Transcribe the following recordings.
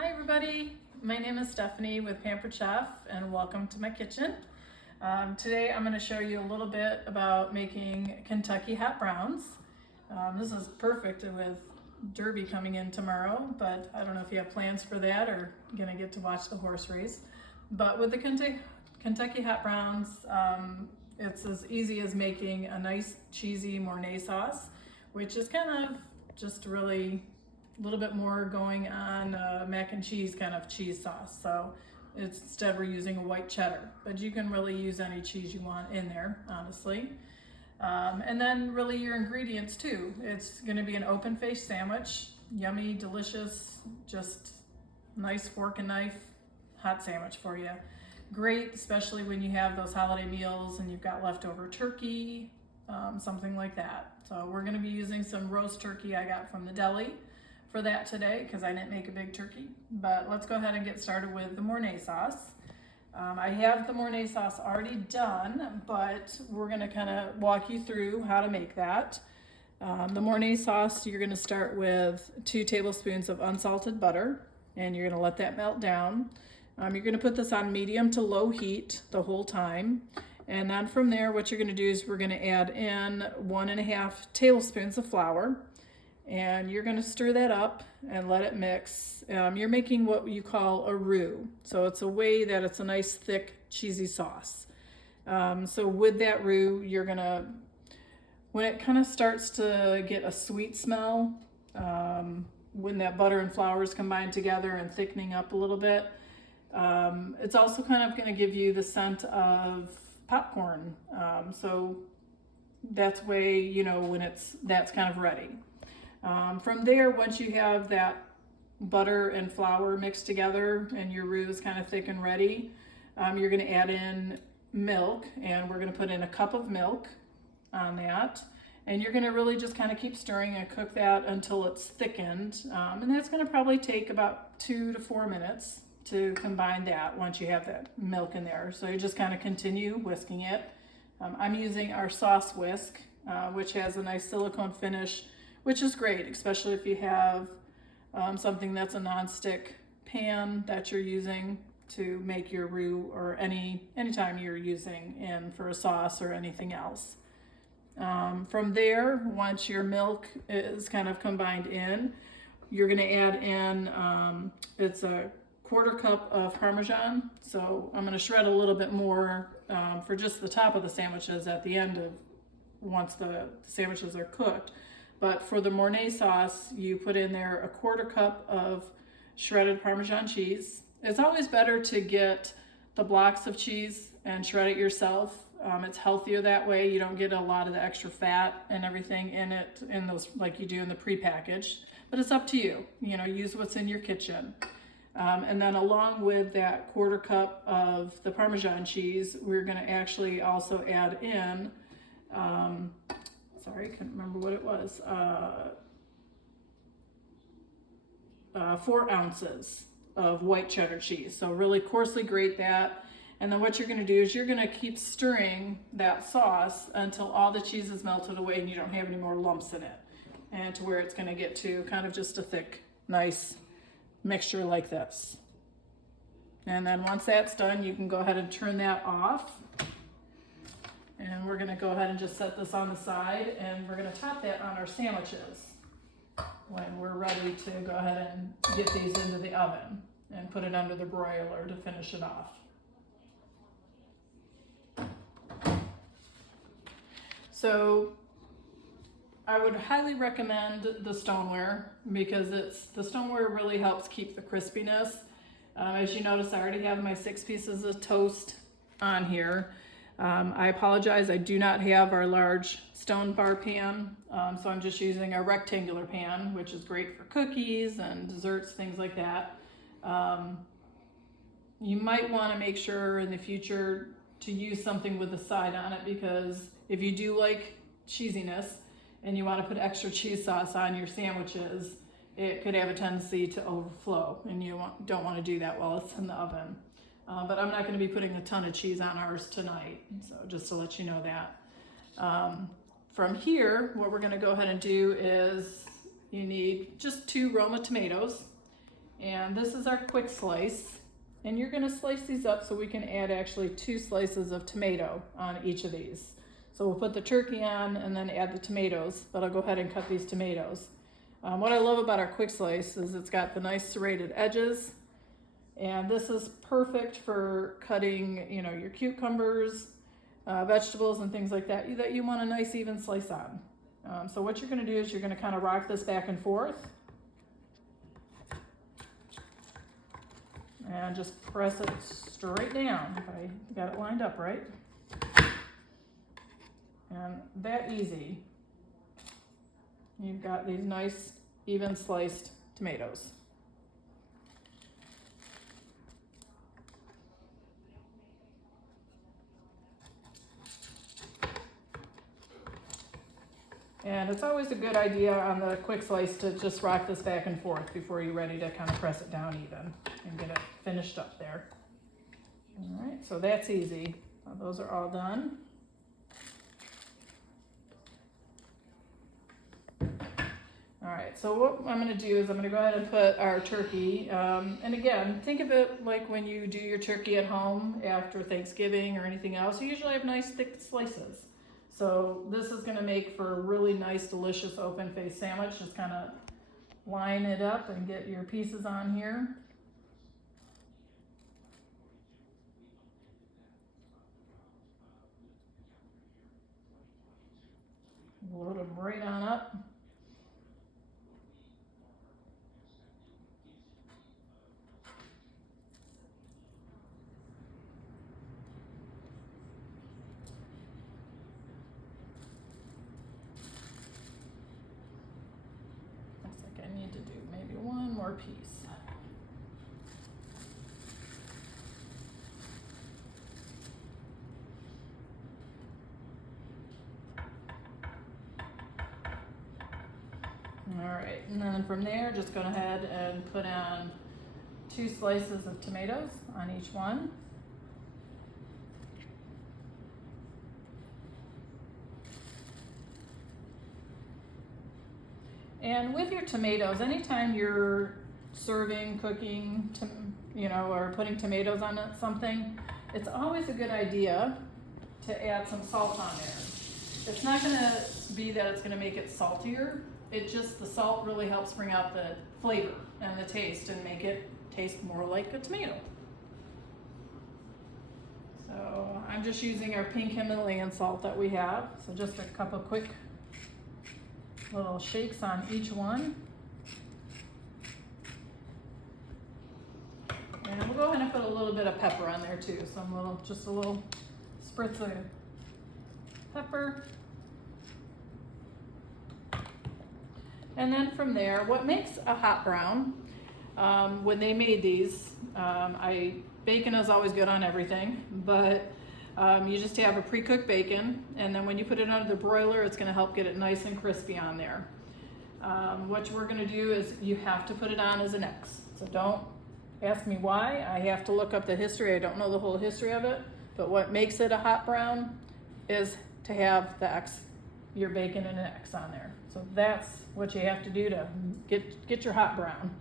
Hi everybody, my name is Stephanie with Pampered Chef and welcome to my kitchen. Today I'm going to show you a little bit about making Kentucky hot browns. This is perfect with Derby coming in tomorrow, but I don't know if you have plans for that or going to get to watch the horse race. But with the Kentucky hot browns, it's as easy as making a nice cheesy Mornay sauce, which is kind of just really a little bit more going on mac and cheese kind of cheese sauce. So instead we're using a white cheddar, but you can really use any cheese you want in there, honestly. And then really your ingredients too. It's gonna be an open face sandwich, yummy, delicious, just nice fork and knife hot sandwich for you. Great, especially when you have those holiday meals and you've got leftover turkey, something like that. So we're gonna be using some roast turkey I got from the deli for that today because I didn't make a big turkey. But let's go ahead and get started with the Mornay sauce. I have the Mornay sauce already done, but we're gonna kind of walk you through how to make that. The Mornay sauce, you're gonna start with 2 tablespoons of unsalted butter, and you're gonna let that melt down. You're gonna put this on medium to low heat the whole time. And then from there, what you're gonna do is we're gonna add in 1.5 tablespoons of flour. And you're gonna stir that up and let it mix. You're making what you call a roux. So it's a way that it's a nice thick cheesy sauce. So with that roux, you're gonna, when it kind of starts to get a sweet smell, when that butter and flour is combined together and thickening up a little bit, it's also kind of gonna give you the scent of popcorn. So that's way, you know, when that's kind of ready. From there, once you have that butter and flour mixed together and your roux is kind of thick and ready, you're going to add in milk, and we're going to put in a cup of milk on that. And you're going to really just kind of keep stirring and cook that until it's thickened. And that's going to probably take about 2 to 4 minutes to combine that once you have that milk in there. So you just kind of continue whisking it. I'm using our sauce whisk, which has a nice silicone finish, which is great, especially if you have something that's a non-stick pan that you're using to make your roux, or anytime you're using in for a sauce or anything else. From there, once your milk is kind of combined in, you're gonna add in, it's a 1/4 cup of Parmesan. So I'm gonna shred a little bit more for just the top of the sandwiches at the end of once the sandwiches are cooked. But for the Mornay sauce, you put in there a 1/4 cup of shredded Parmesan cheese. It's always better to get the blocks of cheese and shred it yourself. It's healthier that way. You don't get a lot of the extra fat and everything in it, in those, like you do in the prepackaged. But it's up to you. You know, use what's in your kitchen. And then along with that 1/4 cup of the Parmesan cheese, we're going to actually also add in, sorry, I couldn't remember what it was, 4 ounces of white cheddar cheese. So really coarsely grate that. And then what you're gonna do is you're gonna keep stirring that sauce until all the cheese is melted away and you don't have any more lumps in it. And to where it's gonna get to kind of just a thick, nice mixture like this. And then once that's done, you can go ahead and turn that off. And we're gonna go ahead and just set this on the side, and we're gonna top that on our sandwiches when we're ready to go ahead and get these into the oven and put it under the broiler to finish it off. So I would highly recommend the stoneware because the stoneware really helps keep the crispiness. As you notice, I already have my 6 pieces of toast on here. I apologize, I do not have our large stone bar pan, so I'm just using a rectangular pan, which is great for cookies and desserts, things like that. You might want to make sure in the future to use something with a side on it, because if you do like cheesiness and you want to put extra cheese sauce on your sandwiches, it could have a tendency to overflow, and you don't want to do that while it's in the oven. But I'm not going to be putting a ton of cheese on ours tonight, so just to let you know that. From here, what we're going to go ahead and do is you need just 2 Roma tomatoes, and And this is our quick slice. And you're gonna slice these up so we can add actually 2 slices of tomato on each of these. So we'll put the turkey on and then add the tomatoes, but I'll go ahead and cut these tomatoes. What I love about our quick slice is it's got the nice serrated edges, and this is perfect for cutting, you know, your cucumbers, vegetables and things like that you want a nice even slice on. So what you're gonna do is you're gonna kind of rock this back and forth and just press it straight down if I got it lined up right. And that easy, you've got these nice even sliced tomatoes. And it's always a good idea on the quick slice to just rock this back and forth before you're ready to kind of press it down even and get it finished up there. All right, so that's easy. Those are all done. All right, so what I'm gonna do is I'm gonna go ahead and put our turkey, and again, think of it like when you do your turkey at home after Thanksgiving or anything else, you usually have nice thick slices. So this is gonna make for a really nice, delicious open-faced sandwich. Just kind of line it up and get your pieces on here. Load them right on up. Looks like I need to do maybe one more piece. All right, and then from there, just go ahead and put on 2 slices of tomatoes on each one. And with your tomatoes, anytime you're serving, cooking, you know, or putting tomatoes on something, it's always a good idea to add some salt on there. It's not gonna be that it's gonna make it saltier. The salt really helps bring out the flavor and the taste and make it taste more like a tomato. So I'm just using our pink Himalayan salt that we have. So just a couple quick little shakes on each one. And we'll go ahead and put a little bit of pepper on there too. Just a little spritz of pepper. And then from there, what makes a hot brown, when they made these, bacon is always good on everything, but you just have a pre-cooked bacon, and then when you put it under the broiler, it's gonna help get it nice and crispy on there. What we're gonna do is you have to put it on as an X. So don't ask me why. I have to look up the history. I don't know the whole history of it, but what makes it a hot brown is to have the X, your bacon and an X on there. So that's what you have to do to get your hot brown.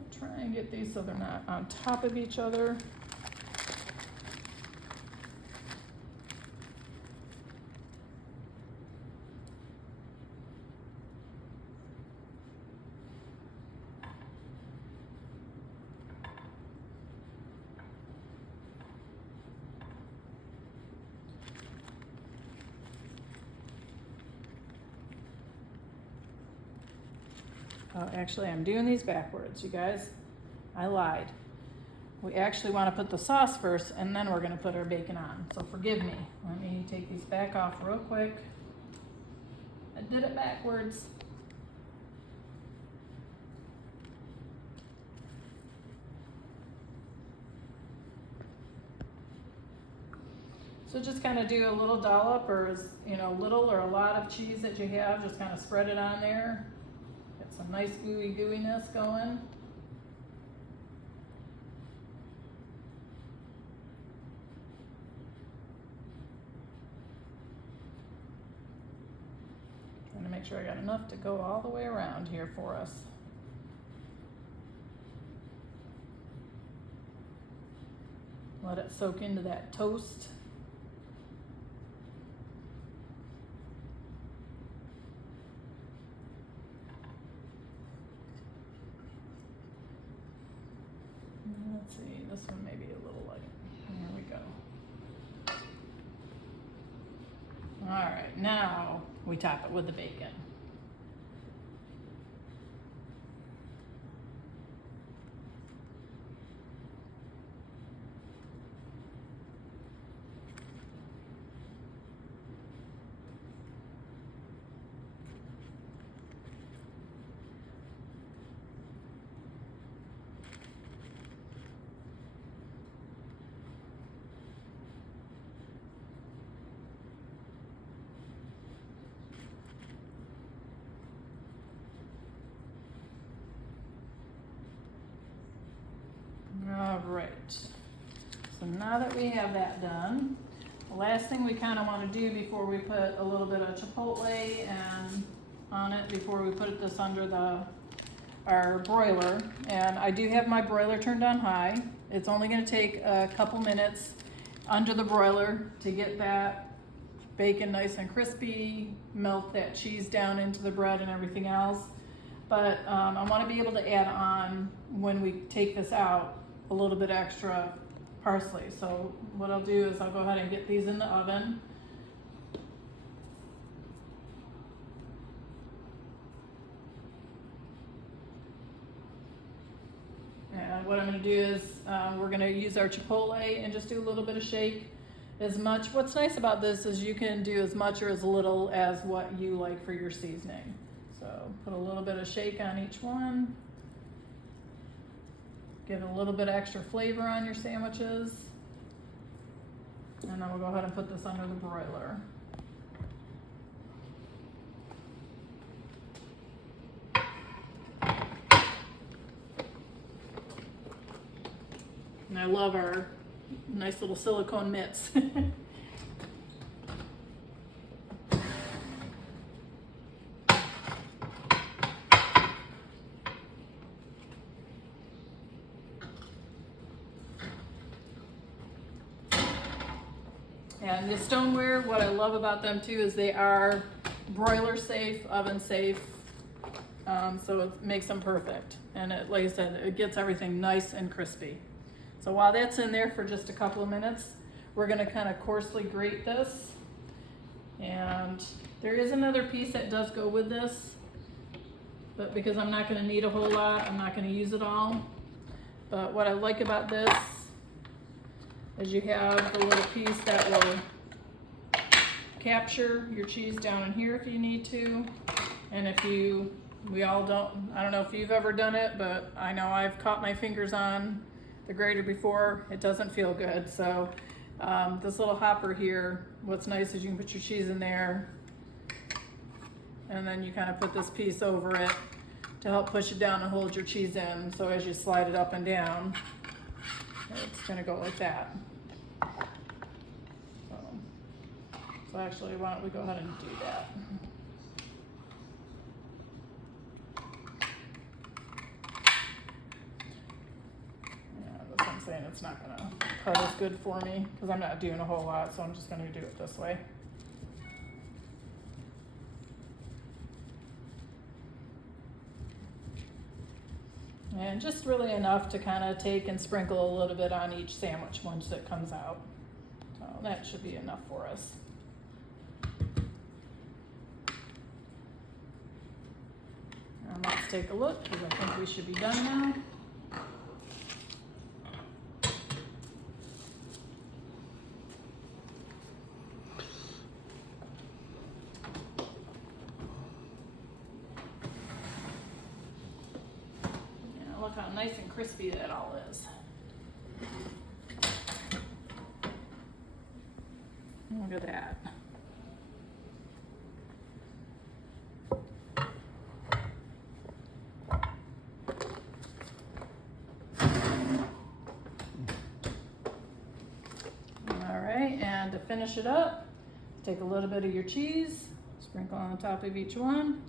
I'll try and get these so they're not on top of each other. Oh, actually, I'm doing these backwards, you guys. I lied. We actually want to put the sauce first, and then we're going to put our bacon on. So forgive me. Let me take these back off real quick. I did it backwards. So just kind of do a little dollop, or little or a lot of cheese that you have. Just kind of spread it on there. Get some nice gooiness going. make sure I got enough to go all the way around here for us. Let it soak into that toast. Let's see, this one may be a little light. Here we go. All right, now we top it with the bacon. All right, so now that we have that done, the last thing we kind of want to do before we put a little bit of chipotle and on it, before we put this under our broiler, and I do have my broiler turned on high. It's only going to take a couple minutes under the broiler to get that bacon nice and crispy, melt that cheese down into the bread and everything else. But I want to be able to add on, when we take this out, a little bit extra parsley. So what I'll do is I'll go ahead and get these in the oven. And what I'm going to do is we're going to use our chipotle and just do a little bit of shake. What's nice about this is you can do as much or as little as what you like for your seasoning. So put a little bit of shake on each one. Get a little bit of extra flavor on your sandwiches. And then we'll go ahead and put this under the broiler. And I love our nice little silicone mitts. And the stoneware, what I love about them too is they are broiler safe, oven safe, so it makes them perfect. And it, like I said, it gets everything nice and crispy. So while that's in there for just a couple of minutes, we're gonna kind of coarsely grate this. And there is another piece that does go with this, but because I'm not gonna need a whole lot, I'm not gonna use it all. But what I like about this is you have the little piece that will capture your cheese down in here if you need to. And I don't know if you've ever done it, but I know I've caught my fingers on the grater before. It doesn't feel good. So this little hopper here, what's nice is you can put your cheese in there, and then you kind of put this piece over it to help push it down and hold your cheese in. So as you slide it up and down, it's gonna go like that. So actually, why don't we go ahead and do that? Yeah, that's what I'm saying. It's not gonna cut as good for me because I'm not doing a whole lot, so I'm just gonna do it this way. And just really enough to kind of take and sprinkle a little bit on each sandwich once it comes out. So that should be enough for us. And let's take a look, because I think we should be done now. Look how nice and crispy that all is. Look at that. All right, and to finish it up, take a little bit of your cheese, Sprinkle on top of each one.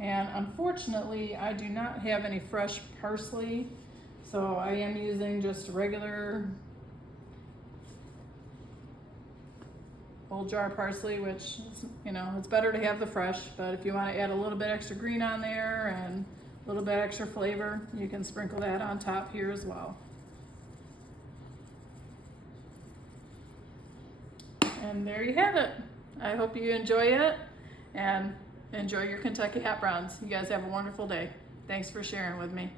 And unfortunately, I do not have any fresh parsley, so I am using just regular old jar parsley, which is, you know, it's better to have the fresh, but if you want to add a little bit extra green on there and a little bit extra flavor, you can sprinkle that on top here as well. And there you have it. I hope you enjoy it and enjoy your Kentucky Hat Browns. You guys have a wonderful day. Thanks for sharing with me.